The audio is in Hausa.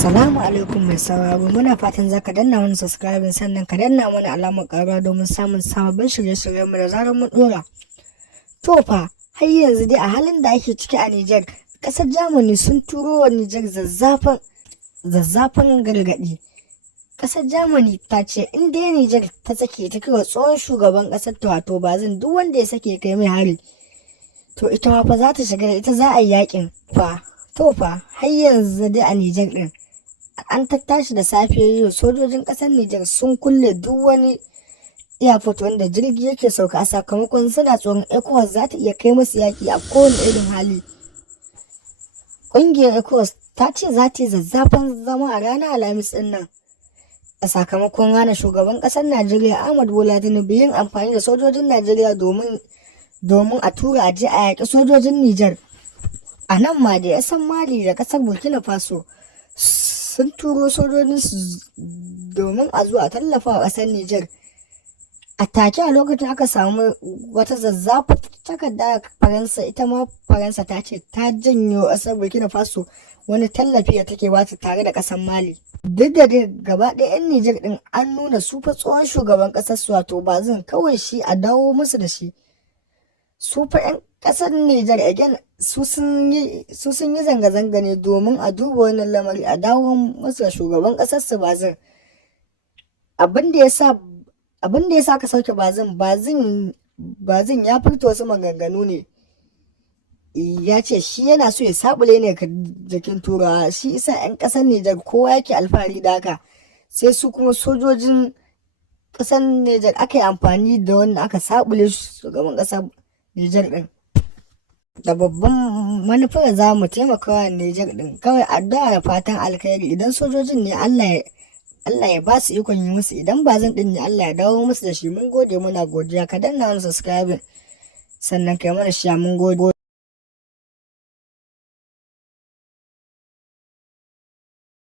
Assalamu alaikum mai sauraro, muna fatan za ka danna wani subscribing sannan ka danna mana alamar ƙara domin samun sababbin shirye-shiryenmu da zarar mun ɗora. To fa, har yanzu dai a halin da ake ciki a Nijar, ƙasar Germany sun turo wa Nijar zazzafan gargaɗi. Ƙasar Germany ta ce in dai Nijar ta sake ta kai wa tsohon shugaban ƙasar ta wato Bazin duk wanda ya sake kai mai hari. To ita ma fa za ta shiga da ita za a yi yakin fa. To fa, har yanzu dai a Nijar ɗin an tattashi da safe yau sojojin ƙasar Nijar sun kulle duk wani airport wanda jirgi yake sauka a sakamakon suna tsoron ECOWAS za ta iya kai musu yaƙi a kowane irin hali. Ƙungiyar ECOWAS ta ce za ta yi zazzafan zama a ranar Alhamis ɗin nan a sakamakon hana shugaban ƙasar Najeriya Ahmad Bola Tinubu yin amfani da sojojin Najeriya domin a tura a je a yaƙi sojojin Nijar. A nan ma da ya san Mali da ƙasar Burkina Faso sun turo sojojinsu domin a zo a tallafa wa ƙasar Nijar. A take a lokacin aka samu wata zazzafar takarda a Faransa, ita ma Faransa ta ce ta janyo ƙasar Burkina Faso wani tallafi da take bata tare da ƙasar Mali. Duk da dai gaba ɗaya 'yan Nijar ɗin an nuna su fa tsohon shugaban ƙasar su wato Bazin kawai shi a dawo musu da shi. Su fa 'yan ƙasar Nijar again su sun yi zanga-zanga ne domin a duba wannan lamari a dawo musu da shugaban ƙasar su Bazin. Abin da ya sa ka sauke Bazin ya furta wasu maganganu ne. Ya ce shi yana so ya sabule ne ka jikin turawa, shi isa 'yan ƙasar Nijar kowa yake alfahari da haka. Sai su kuma sojojin ƙasar Nijar aka yi amfani da wanda aka sabule shugaban ƙasar Nijar ɗin. Da babban manufar za mu taimaka wa Nijar ɗin, kawai addu'a da fatan alkhairi. Idan sojojin ne Allah ya ba su ikon yi musu, idan Bazin ɗin ne Allah ya dawo musu da shi. Mun gode, muna godiya, ka danna wani subscribe sannan kai mana shi, mun gode.